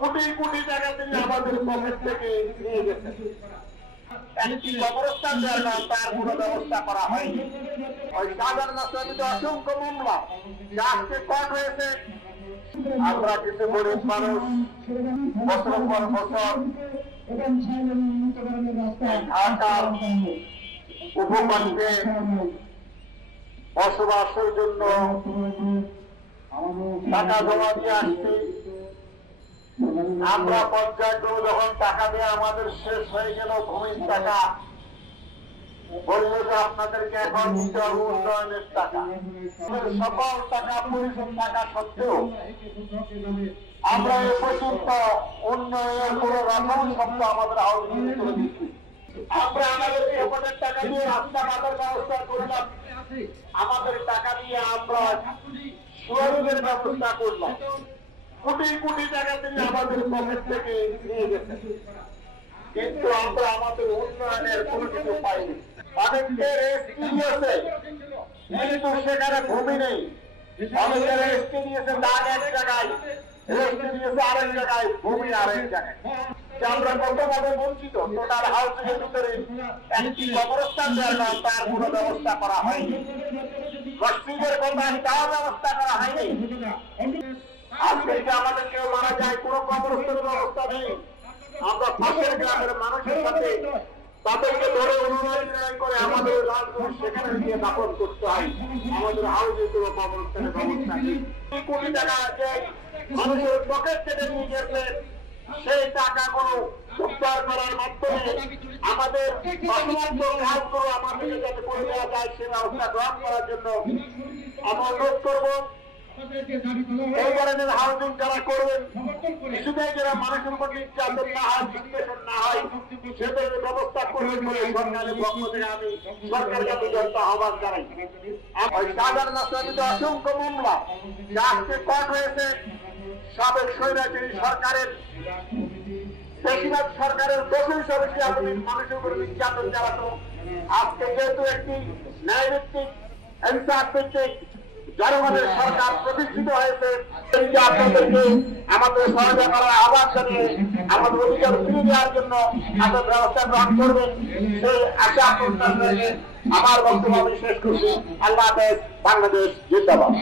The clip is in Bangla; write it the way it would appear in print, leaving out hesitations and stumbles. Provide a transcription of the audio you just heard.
কোটি কোটি টাকা তিনি আমাদের পকেট থেকে নিয়ে গেছেন। একটি কবরস্থান দরকার, তার কোনো ব্যবস্থা করা হয়নি। ওই সাধারণ নাসরিতে অসংখ্য মামলা যা আজকে কট হয়েছে। আমরা কিছু গরিব মানুষ বছর পর বছর ঢাকার উপকণ্ঠে বসবাসের জন্য টাকা জমা দিয়ে আসছি। আমরা পর্যায়ক্রমে যখন টাকা দিয়ে আমাদের শেষ হয়ে গেল ভূমির টাকা, বলল যে আপনাদেরকে এখন দিতে হবে উন্নয়নের টাকা। সকল টাকা পরিশোধ টাকা সত্ত্বেও আমরা এ পর্যন্ত উন্নয়নের কোনো রকম শব্দ আমাদের আওয়াজ করে দিচ্ছি। আমরা আমাদের পকেটের টাকা দিয়ে রাস্তাঘাটের ব্যবস্থা করলাম, আমাদের টাকা দিয়ে আমরা সুযোগের ব্যবস্থা করলাম। কোটি কোটি টাকা তিনি আমাদের পকেট থেকে নিয়ে গেছেন, কিন্তু আমরা আমাদের উন্নয়নের কোনো কিছু পাইনি। অনেকের রেস্টি নিয়েছে কিন্তু সেখানে ভূমি নেই, অনেকের রেস্টি নিয়েছে দাগ এক জায়গায়, রেস্টি নিয়েছে আরেক জায়গায়, ভূমি আরেক জায়গায়। আমরা কতভাবে বঞ্চিত। টোটাল হাউসের ভিতরে একটি কবরস্থান দরকার, তার কোনো ব্যবস্থা করা হয়নি। মসজিদের কথা তাও ব্যবস্থা করা হয়নি। আজকে যে আমাদের কেউ মারা যায়, কোনো কবরস্থানের ব্যবস্থা নেই। আমরা পাশের গ্রামের মানুষের সাথে তাদেরকে ধরে অনুদান করে আমাদের সেখানে গিয়ে দাপন করতে হয়। আমাদের হাউসে কোনো কবরস্থানের ব্যবস্থা নেই। কোটি টাকা যে মানুষের পকেট থেকে নিয়ে গেছে, সেই টাকাগুলো উদ্ধার করার মাধ্যমে আমাদের অসমাপ্ত কাজগুলো আমাদেরকে যাতে করে দেওয়া যায় সে ব্যবস্থা গ্রহণ করার জন্য আমরা অনুরোধ করবো। এই ধরনের হাউজিং যারা করবেন, কিছুতেই যারা মানুষের উপর নির্যাতন না হয়, বিশ্লেষণ না হয়, সে ধরনের ব্যবস্থা করবেন বলে সরকারের পক্ষ থেকে আমি সরকারের কাছে জনতা আহ্বান জানাই। ওই সাধারণ নাসরিতে অসংখ্য মামলা যা আজকে কট হয়েছে, সাবেক স্বৈরাচারী সরকারের বেশিরভাগ সরকারের দোষ হিসাবে মানুষের উপরে নির্যাতন চালাতো। আজকে যেহেতু একটি ন্যায়ভিত্তিক ইনসাফ ভিত্তিক জনগণের সরকার প্রতিষ্ঠিত হয়েছে, আপনাদেরকে আমাদের সহায়তা করার আহ্বান জানিয়ে আমাদের অধিকার ফিরে দেওয়ার জন্য আমাদের ব্যবস্থা গ্রহণ করবেন সেই আশা প্রত্যাশা আমার বক্তব্য আমি শেষ করছি। আল্লাহ হাফেজ। বাংলাদেশ জিন্দাবাদ।